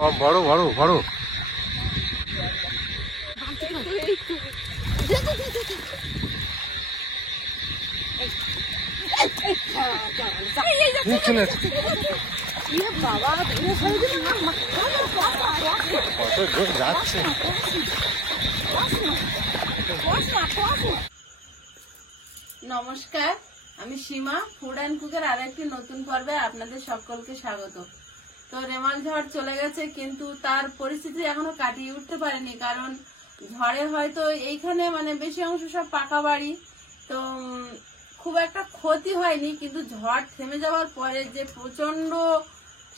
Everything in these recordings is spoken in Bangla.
বড় বড় বড় যাচ্ছে। নমস্কার, আমি সীমা, ফুড অ্যান্ড কুকের আরেকটি নতুন পর্বে আপনাদের সকলকে স্বাগত। তো রেমাল ঝড় চলে গেছে, কিন্তু তার পরিস্থিতি এখনো কাটিয়ে উঠতে পারেনি, কারণ ঝড়ে হয়তো এইখানে মানে বেশি অংশ সব পাকা বাড়ি, তো খুব একটা ক্ষতি হয়নি, কিন্তু ঝড় থেমে যাওয়ার পরে যে প্রচন্ড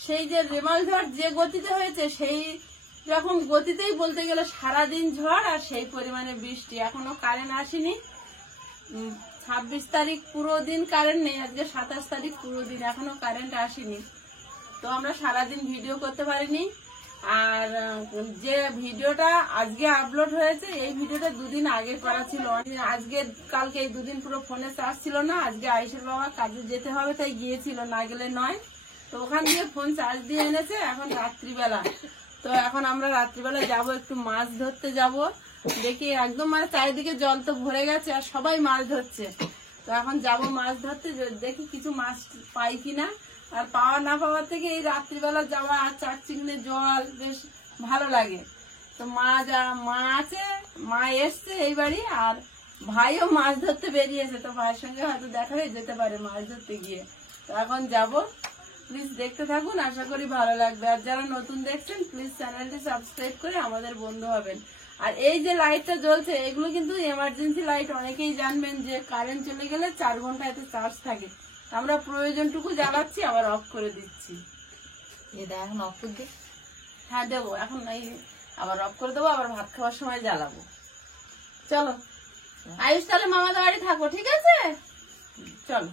সেই যে রেমাল ঝড় যে গতিতে হয়েছে, সেই রকম গতিতেই বলতে গেলে সারাদিন ঝড় আর সেই পরিমাণে বৃষ্টি। এখনো কারেন্ট আসেনি। 26 তারিখ পুরো দিন কারেন্ট নেই, আজকে 27 তারিখ পুরো দিন এখনো কারেন্ট আসেনি। তো আমরা সারাদিন ভিডিও করতে পারিনি। আর যে ভিডিওটা আজকে আপলোড হয়েছে, এই ভিডিওটা দুদিন আগে করা ছিল। আজকে কালকে এই দুদিন পুরো ফোনে চার্জ ছিল না। আজকে আয়েশের বাবা কাজে যেতে হবে তাই গিয়েছিল, না গেলে নয়। তো ওখান দিয়ে ফোন চার্জ দিয়ে এনেছে। এখন রাত্রিবেলা, তো এখন আমরা রাত্রিবেলা যাব, একটু মাছ ধরতে যাব। দেখি একদম মানে চারিদিকে জল তো ভরে গেছে আর সবাই মাছ ধরছে। তো এখন যাব মাছ ধরতে, দেখি কিছু মাছ পাই কিনা। আর পাওয়া না পাওয়ার থেকে এই রাত্রিবেলা যাওয়া আর চাকচিকনে জল বেশ ভালো লাগে। তো মা আছে, মা এসছে এই বাড়ি, আর ভাইও মাছ ধরতে বেরিয়েছে। তো ভাইয়ের সঙ্গে হয়তো দেখা হয়ে যেতে পারে মাছ ধরতে গিয়ে। তো এখন যাব, প্লিজ দেখতে থাকুন, আশা করি ভালো লাগবে। আর যারা নতুন দেখছেন প্লিজ চ্যানেলটি সাবস্ক্রাইব করে আমাদের বন্ধু হবেন। আর এই যে লাইটটা জ্বলছে, এগুলো কিন্তু এমার্জেন্সি লাইট। অনেকেই জানবেন যে কারেন্ট চলে গেলে 4 ঘন্টা এতে চার্জ থাকে। আমরা প্রয়োজনটুকু জ্বালাচ্ছি, আবার অফ করে দিচ্ছি। এখন অফ করে দিই। হ্যাঁ দেবো, এখন এই আবার অফ করে দেবো, আবার ভাত খাওয়ার সময় জ্বালাবো। চলো আয়ুষ, তাহলে মামাদের বাড়ি থাকো, ঠিক আছে? চলো,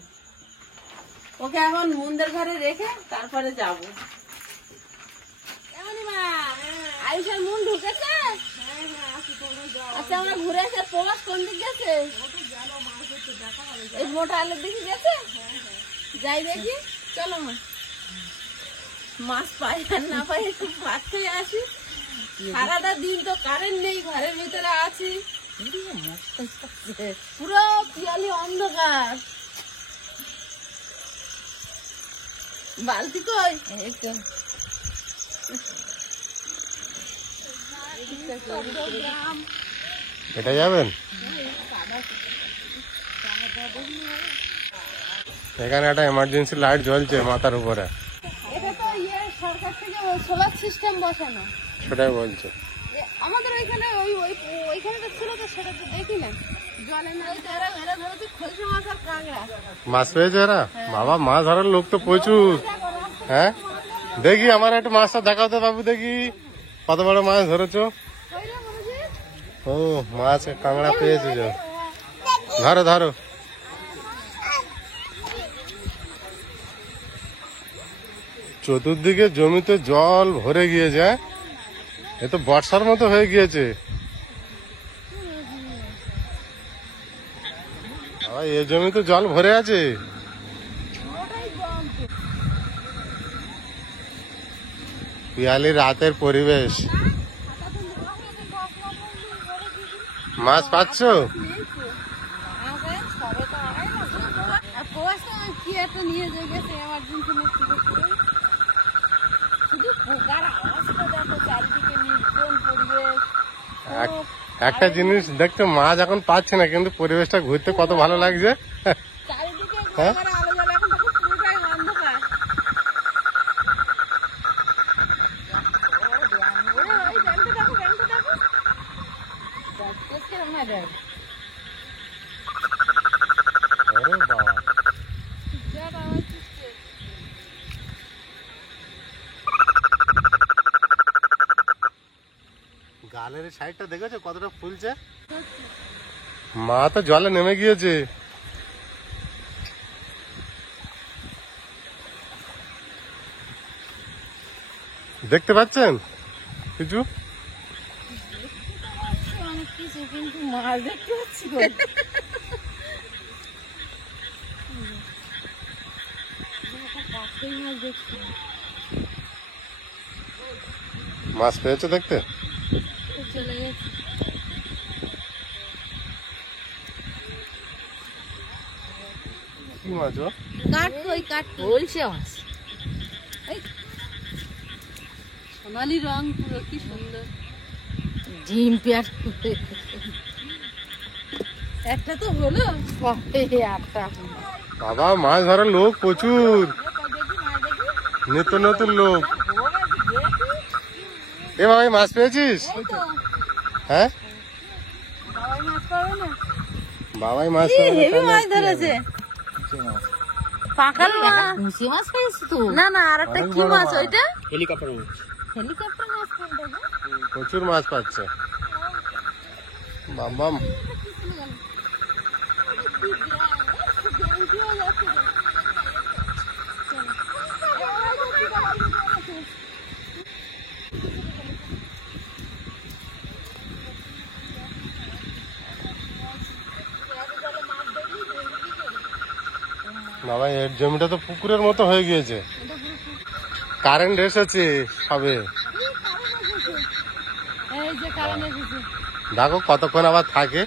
ওকে এখন মুন্দের ঘরে রেখে তারপরে যাবো। আয়ুষের মন ঢুকেছে। আচ্ছা, আমরা ঘুরে এসে প্রবাস কোন দিক গেছে? এই মোটা আলুর দিকে গেছে। যাই দেখি, চলো। মাছ পাই আর না পাই একটু ভাত খেয়ে আসি। সারাটা দিন তো কারেন্ট নেই, ঘরের ভিতরে আছি, পুরো পিয়ালি অন্ধকার। বালতি কই? এটা যাবেন? এখানে একটা এমার্জেন্সি লাইট জ্বলছে মাথার উপরে। এটা তো সরকার থেকে সোলার সিস্টেম বসানো, সেটাই বলছে। আমাদের ওইখানে ওইখানে তো ছিল, তো সেটা তো দেখি না। জলে না এরা ধরেছে খলসে মাছ আর কাঁকড়া। মাছ পেয়েছে এরা? বাবা, মাছ ধরার লোক তো প্রচুর। হ্যাঁ, দেখি আমার একটু মাছটা দেখাও তো বাবু, দেখি কত বড় মাছ ধরেছো। ও মাছ কাঁকড়া পেয়েছে। ধরো ধরো। চতুর্দিকে জমিতে জল ভরে গিয়েছে। এ তো বর্ষার মতো হয়ে গিয়েছে। এ জমিতে জল ভরে আছে। পিয়ালি রাতের পরিবেশ। মাছ পাচ্ছ? একটা জিনিস দেখতে, মাছ এখন পাচ্ছে না, কিন্তু পরিবেশটা ঘুরতে কত ভালো লাগছে। হ্যাঁ, গালের সাইডটা দেখেছো কতটা ফুলছে? মা তো জলে নেমে গিয়েছে। দেখতে পাচ্ছেন কিছু? কিন্তু মাছ দেখতে পাচ্ছি। মাছ দেখছি। মাছ পেয়েছো দেখতে? চলে গেছে। কি মাছ? বলছে মাছ। সোনালি রং পুরো, কি সুন্দর। ডিম পেয়ার একটা তো হলো। বাবা মাছ ধরার লোক প্রচুর, নিত্য নতুন লোক। এ বাবা মাছ পেয়েছিস? হ্যাঁ বাবাই মাছ হেভি মাছ ধরেছে। পাকাল মাছ পেয়েছি তো। না না, আর একটা কি মাছ ওইটা? হেলিকপ্টার মাছ। হেলিকপ্টার মাছ কোনটা গো? প্রচুর মাছ পাচ্ছে বাবা। বাবা এর জমিটা তো পুকুরের মতো হয়ে গিয়েছে, কারেন্ট এসেছে সবে। এই যে কারণে এসেছে। দেখো কতক্ষণ আবার থাকে।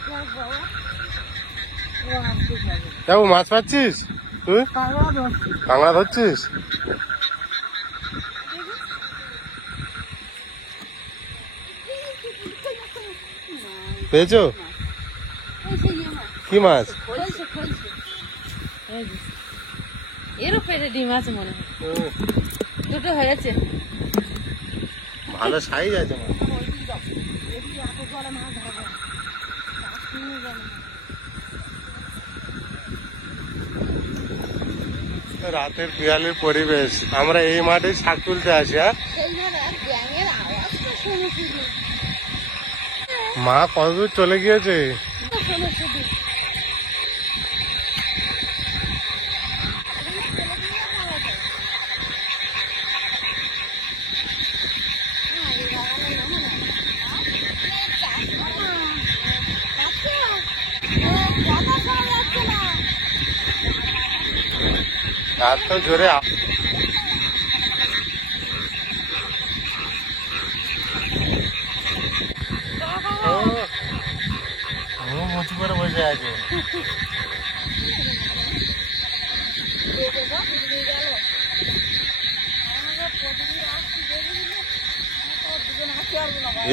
দেখো মাছ পাচ্ছিস তুই? কাঁকড়া ধরছিস? পেয়েছো? কি মাছ? এরও পেটে ডিম আছে মনে হয়। দুটো হয়েছে। ভালো সাইজ আছে মাছ। রাতের পিয়ালির পরিবেশ। আমরা এই মাঠে শাক তুলতে আসি। হ্যাঁ মা কতদূর চলে গিয়েছে? আর তো জোরে মুচি করে বসে আছে।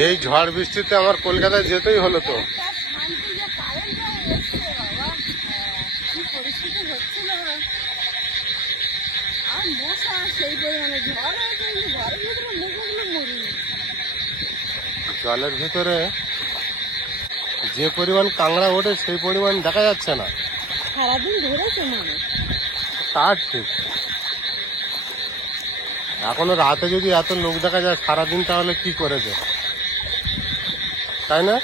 এই ঝড় বৃষ্টিতে আমার কলকাতায় যেতেই হলো তো। জলের ভিতরে যে পরিমাণ কাঁকড়া ওঠে সেই পরিমাণ দেখা যাচ্ছে না। সারাদিন ধরেছে মানে তার ঠিক। এখনো রাতে যদি এত লোক দেখা যায় সারাদিন, তাহলে কি করেছে, তাই না?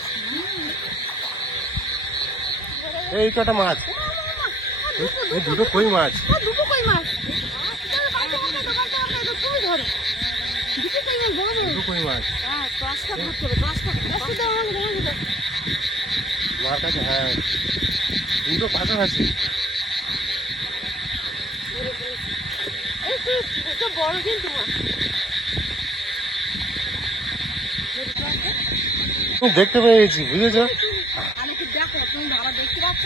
এই কটা মাছ, এই দুটো কই মাছ। দুটো কই মাছ। দুটো কই মাছ মার কাছে। হ্যাঁ দুটো পাশাপাশি। বড় কিন্তু দেখতে পেয়েছি, বুঝেছো? আমি কি দেখো, তুমি ভালো দেখতে পাচ্ছ?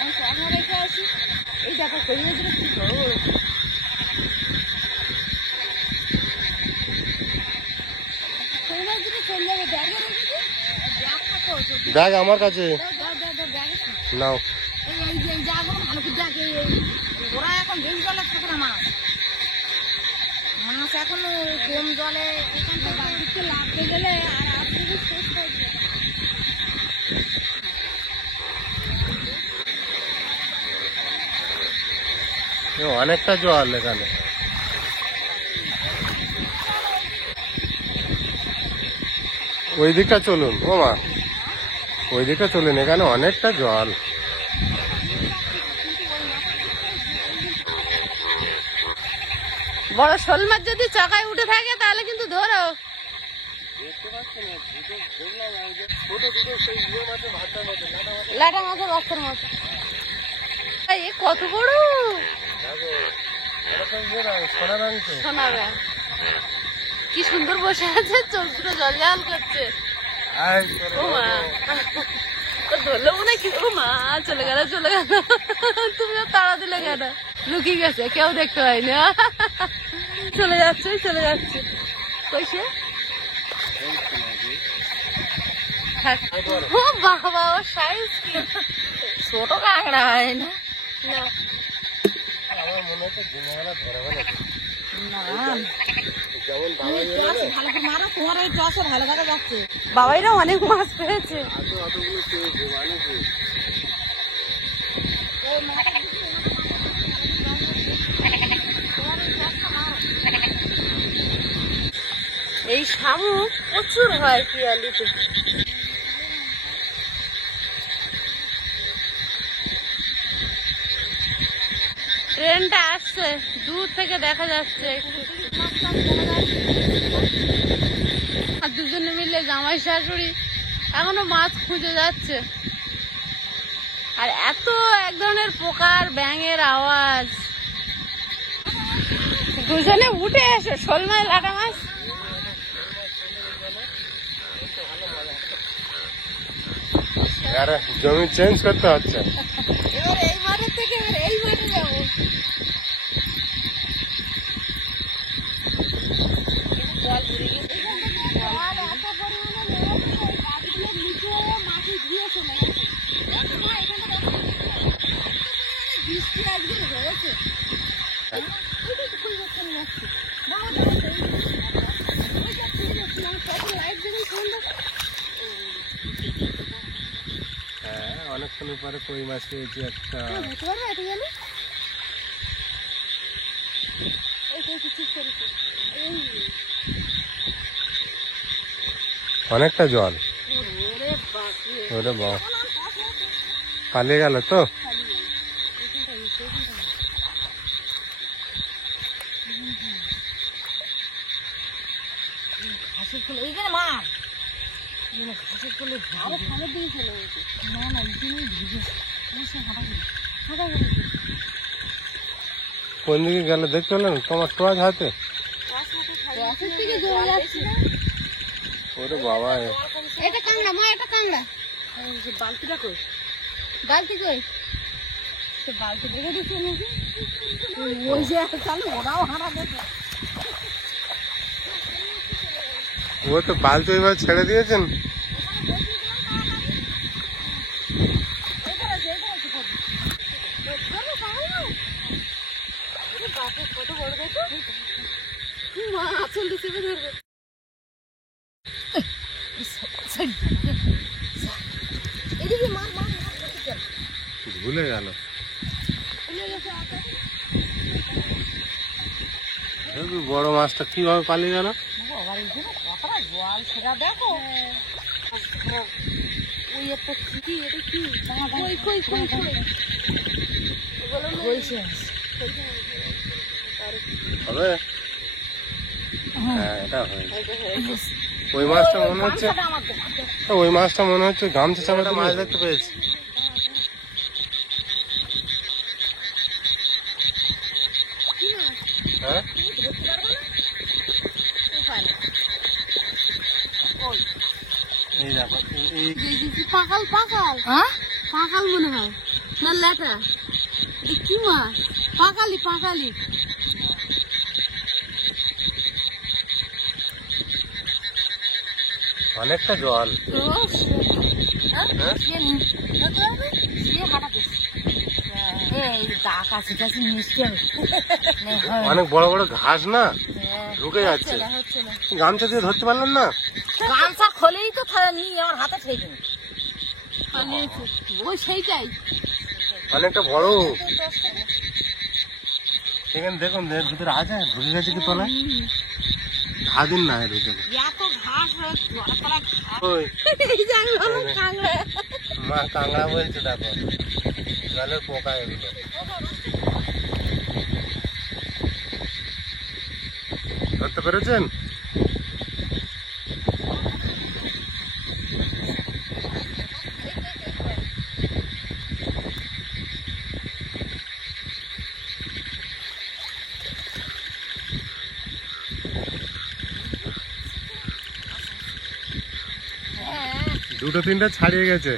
আমি শহরে রেখে আসি। এই দেখো কই মাছগুলো কি বড়। কই মাছগুলো চলে যাবে। ব্যাগে রেখেছি, ব্যাগটা করছো। ব্যাগ আমার কাছে ব্যাগে নাও। এই যে জায়গাগুলো ভালো করে দেখে। ওরা এখন বেশি জলে থাকে না মাছ। মাছ এখন কম জলে এখানটা লাগতে গেলে আর আপনি শেষ করে দিবে। অনেকটা জল এখানে। ওই দিকটা চলুন ও মা, ওই দিকটা চলুন, এখানে অনেকটা জল। বড় শোল মাছ যদি চাকায় উঠে থাকে তাহলে কিন্তু ধরো। লাটা মাছের বাচ্চার মতো। কত বড় সোনা ব্যাংক। সোনা ব্যাংক। কি সুন্দর বসে আছে, চোখ দুটো জল জল করছে। ও মা, ধরলো মনে কি, ও মা চলে গেল চলে গেল। তুমিও তাড়া দিলে কেন? লুকিয়ে গেছে, কেউ দেখতে পাইনি। চলে যাচ্ছে চলে যাচ্ছে। কইছে ও বাবা, ও সাইজ কি ছোট কাঁকড়া হয় না। আমার মনে হচ্ছে দিনবেলা ধরে ফেলে বাবাইরা অনেক মাছ পেয়েছে। এই শামুক প্রচুর হয় পিয়ালিতে। ট্রেনটা আসছে, দূর থেকে দেখা যাচ্ছে। আর দুজনে মিলে জামাই শাশুড়ি এখনো মাছ খুঁজে যাচ্ছে। আর এত এক ধরনের পোকার ব্যাঙের আওয়াজ। দুজনে উঠে এসে শোল মাছ লাটা মাছ। জমি চেঞ্জ করতে হচ্ছে। এবার এই মাঠের থেকে এবার এই মাঠে যাবো। জল ঘুরে গেছে। হ্যাঁ, অনেকক্ষণ পরে কই মাছ পেয়েছি একটা। অনেকটা জল। ওরে বাবা, পালিয়ে গেল তো। কোন দিকে গেল দেখতে পেলেন? তোমার টর্চ হাতে। ওরে বাবা, এটা কাংড়া মা, এটা কাংড়া। বালতিটা কই? বালতি কই? সে বালতি দেখে দিচ্ছে নাকি? ওই যে চালু ওরাও হারা দেখে। ও তো বালতি এবার ছেড়ে দিয়েছেন। কত বড় দেখো, মা আঁচল দিয়ে চেপে ধরবে। এদিকে মার মার ভুলে গেল। বড় মাছটা কিভাবে পালিয়ে গেল? জল সেটা দেখো। ওই একটা কি, এটা কি? কই কই কই কই হবে? হ্যাঁ, এটা হয়। ওই মাছটা মনে হচ্ছে, ওই মাছটা মনে হচ্ছে গামছা চাপাটা মাছ দেখতে পেয়েছি। হ্যাঁ, এই দেখো, পাকাল পাকাল। হ্যাঁ, পাকাল মনে হয় না লেটা। কি মাছ? পাকালি পাকালি। অনেকটা জল। অনেক বড় বড় ঘাস না, ঢুকে যাচ্ছে। গামছা দিয়ে ধরতে পারলেন না? গামছা খোলেই তো নিয়ে আমার হাতে ঠেকে ওই সেইটাই অনেকটা বড়। এখানে দেখুন, এর ভিতরে আছে, ঢুকে গেছে কি তলায়? ঘাদিন না এর ভিতরে। মা কাঁকড়া বলছে, দেখো জলের পোকা এগুলো। ধরতে পেরেছেন? দুটো তিনটা ছাড়িয়ে গেছে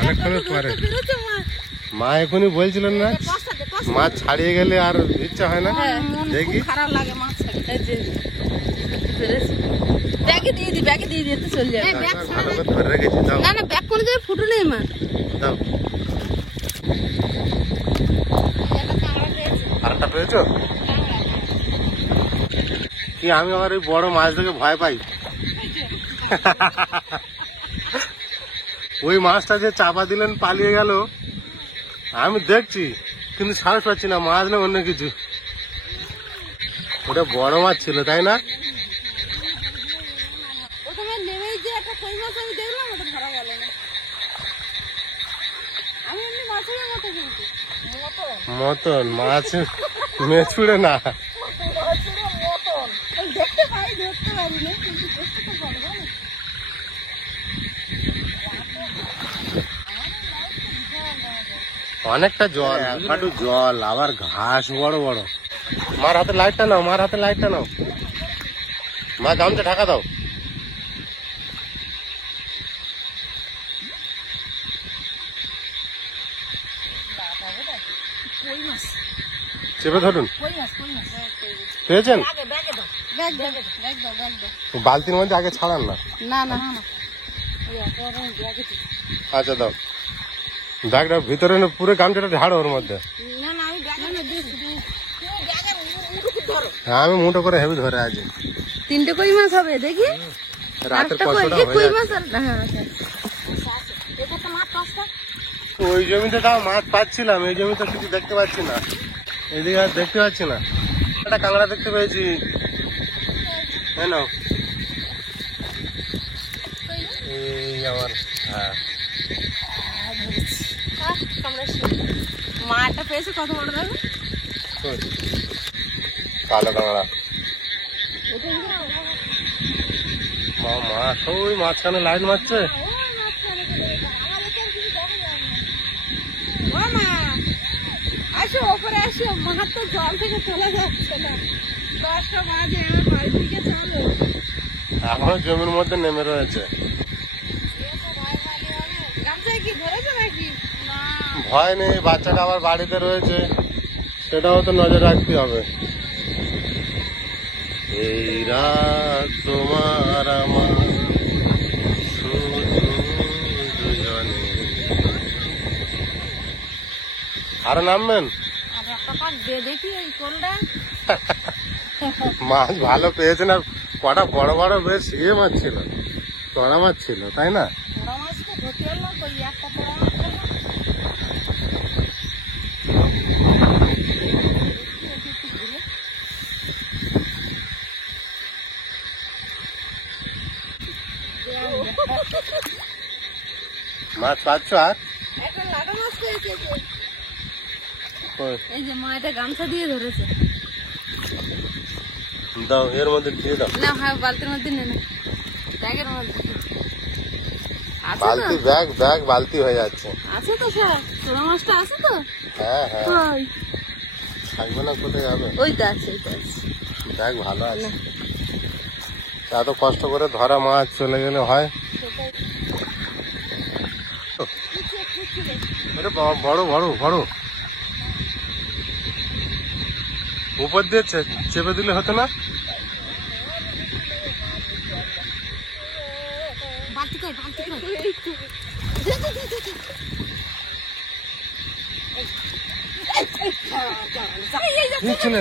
অনেকক্ষণের পরে। বেরোচ্ছে মাছ। মা এখনই বলছিলেন না মাছ ছাড়িয়ে গেলে আর ইচ্ছা হয় না। হ্যাঁ, মন দেখি খুব খারাপ লাগে মাছ ছাড়িয়ে। এই যে বেরোচ্ছে। ব্যাগে দিয়ে দি, ব্যাগে দিয়ে দিতে চলে যাবে। ভালো করে ধরে রেখেছি, দাও না না, ব্যাগ কোনো জায়গায় ফুটো নেই মা। দাও। আরেকটা পেয়েছো কি? আমি আবার ওই বড় মাছ দেখে ভয় পাই। ওই মাছটা যে চাপা দিলেন পালিয়ে গেল, আমি দেখছি কিন্তু সাহস পাচ্ছি না, মাছ না অন্য কিছু। ওটা বড় মাছ ছিল তাই না? প্রথমে নেমেই যে একটা কই মাছ আমি দেখলাম, ওটা ধরা গেল না। আমি এমনি মাছের মতো কিন্তু মতন মাছ মেছুড়ে না। দেখতে পাই, ধরতে পারি না, কিন্তু দেখতে তো পারবো না। অনেকটা জল, একটু জল, আবার ঘাস বড় বড়। মার হাতে লাইটটা নাও, মার হাতে লাইটটা নাও। মা গামছা ঢাকা দাও। কই মাছ, চেপে ধরুন। কই মাছ, কই মাছ। পেয়েছেন? ব্যাগে দাও, ব্যাগ দাও, ব্যাগ দাও, ব্যাগ দাও। বালতির মধ্যে আগে ছাড়ান না। না না না, ওই একেবারে আমি ব্যাগে দিই। আচ্ছা দাও ব্যাগটা ভিতরে পুরো গামছাটা ঝাড়ো ওর মধ্যে। না না, আমি ব্যাগে না দিই। তুমি ব্যাগে মুঠো ধরো। হ্যাঁ আমি মুঠো করে হেভি ধরে আছি। তিনটে কই মাছ হবে দেখি। রাতের আরেকটা কই, কষ্টটা এই হয়ে কই যাচ্ছে। মাছ আর হ্যাঁ আচ্ছা। এটা তো মাছ পাঁচটা। ওই জমিতে তাও মাছ পাচ্ছিলাম, এই জমিতে কিছু দেখতে পাচ্ছি না। এদিকে আর দেখতে পাচ্ছি না। একটা কাঁকড়া দেখতে পেয়েছি। হ্যাঁ নাও। এই আমার, হ্যাঁ মাটা পেয়েছে কত বড় দেখো। কই? কালো কাঁকড়া। মাছ ওই মাঝখানে লাইন মারছে। ও মা, আসো ওপরে আসো, মাছ তো জল থেকে চলে যাচ্ছে না। 10টা বাজে, আমার বাড়ির দিকে চলো। এখনো জমির মধ্যে নেমে রয়েছে। গামছায় কি ধরেছে নাকি? না। ভয় নেই, বাচ্চাটা আবার বাড়িতে রয়েছে, সেটাও তো নজর রাখতে হবে। এই রাত তোমার আমার শুধু দুজনে। আরো নামবেন? আর একটা পাক দিয়ে দেখি এই কোলটা। মাছ ভালো পেয়েছেন, আর কটা বড় বড় বেশ ইয়ে মাছ ছিল, চড়া মাছ ছিল তাই না? বড় মাছ তো ধরতে হলো, ওই একটা বড় মাছ হলো। মাছ পাচ্ছ? আর একটা লাটা মাছ পেয়েছে। কই? এই যে মা এটা গামছা দিয়ে ধরেছে। দাও এর মধ্যে দিয়ে দাও। না হয় বালতির মধ্যে নে না, ব্যাগের মধ্যে আছে তো? বালতি ব্যাগ ব্যাগ বালতি হয়ে যাচ্ছে। আছে তো স্যার, ছোড়া মাছটা আছে তো? হ্যাঁ হ্যাঁ, কই? থাকবে না কোথায় যাবে? ওই তো আছে, ওই তো আছে। ব্যাগ ভালো আছে। এত কষ্ট করে ধরা মাছ চলে গেলে হয়। আরে বাবা, বড় বড় বড়। উপর দিয়ে চেপে দিলে হতো না? বালতি কই, বালতি কই? চলে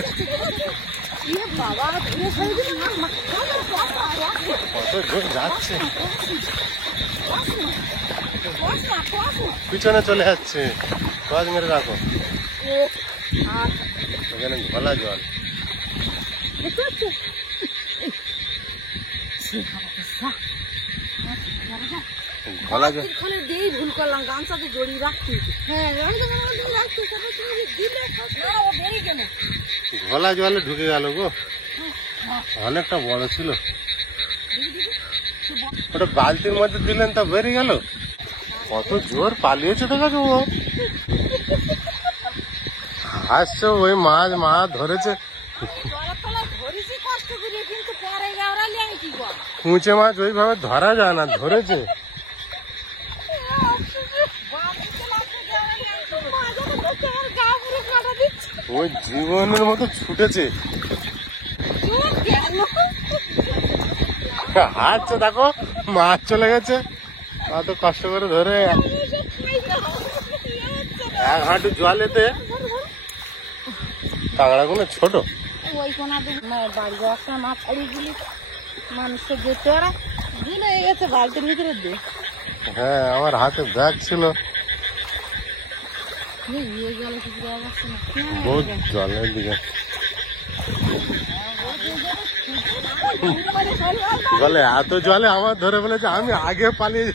ইয়ে বাবা, ধরে ফেলে দিল না, মা। কত জোর যাচ্ছে, কস না, কস না। পিছনে চলে যাচ্ছে। মাছ মেরে রাখো, আর এখানে ঘোলা জল। দেখতে পাচ্ছ? ঘোলা জল, ওখানে দিয়েই ভুল করলাম, গামছাতে জড়িয়ে রাখতে। হ্যাঁ, রাখতে, তারপর তুমি দিলে না, ও বেরিয়ে গেল। ঘোলা জলে ঢুকে গেল গো। অনেকটা বড় ছিল। ওটা বালতির মধ্যে দিলেন তো বেরিয়ে গেল। কত জোর পালিয়েছে দেখো ও। হাসছে ওই মাছ, মাছ ধরেছে। কুঁচে মাছ ওইভাবে ধরা যায় না, ধরেছে ওই জীবনের মতো ছুটেছে, হাঁটছে দেখো, মাছ চলে গেছে, এত কষ্ট করে ধরে এক হাঁটু জলেতে। কাঁকড়াগুলো ছোট। ওই কোনা বাড়ি একটা মাছ ছাড়িয়ে গেলি মানুষের যেতে ওরা ভুলে গেছে বালতির ভিতরে দিয়ে। হ্যাঁ, আমার হাতে ব্যাগ ছিল, জলে কিছু দেওয়া যাচ্ছে না। বহুত জলের দিকে জলে, এত জলে আমার ধরে বলেছে আমি আগে পালিয়ে।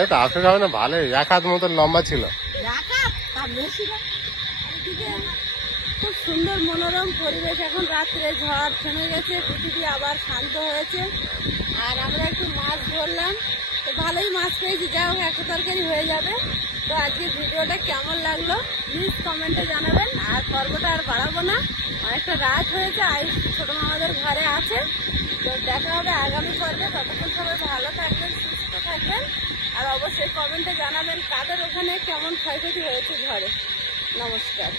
এই তো আফসোস হবে না, ভালোই এক হাত মতো লম্বা ছিল। খুব সুন্দর মনোরম পরিবেশ। এখন রাত্রে ঝড় থেমে গেছে, পৃথিবী আবার শান্ত হয়েছে, আর আমরা একটু মাছ ধরলাম, তো ভালোই মাছ পেয়েছি। যা হোক একটা তরকারি হয়ে যাবে। তো আজকে ভিডিওটা কেমন লাগলো প্লিজ কমেন্টে জানাবেন। আর পর্বটা আর বাড়াবো না, অনেকটা রাত হয়েছে, আয়ুষ ছোট মামাদের ঘরে আছে। তো দেখা হবে আগামী পর্বে। ততক্ষণ সবাই ভালো থাকবেন, সুস্থ থাকবেন, আর অবশ্যই কমেন্টে জানাবেন কাদের ওখানে কেমন ক্ষয়ক্ষতি হয়েছে ঝড়ে। নমস্কার।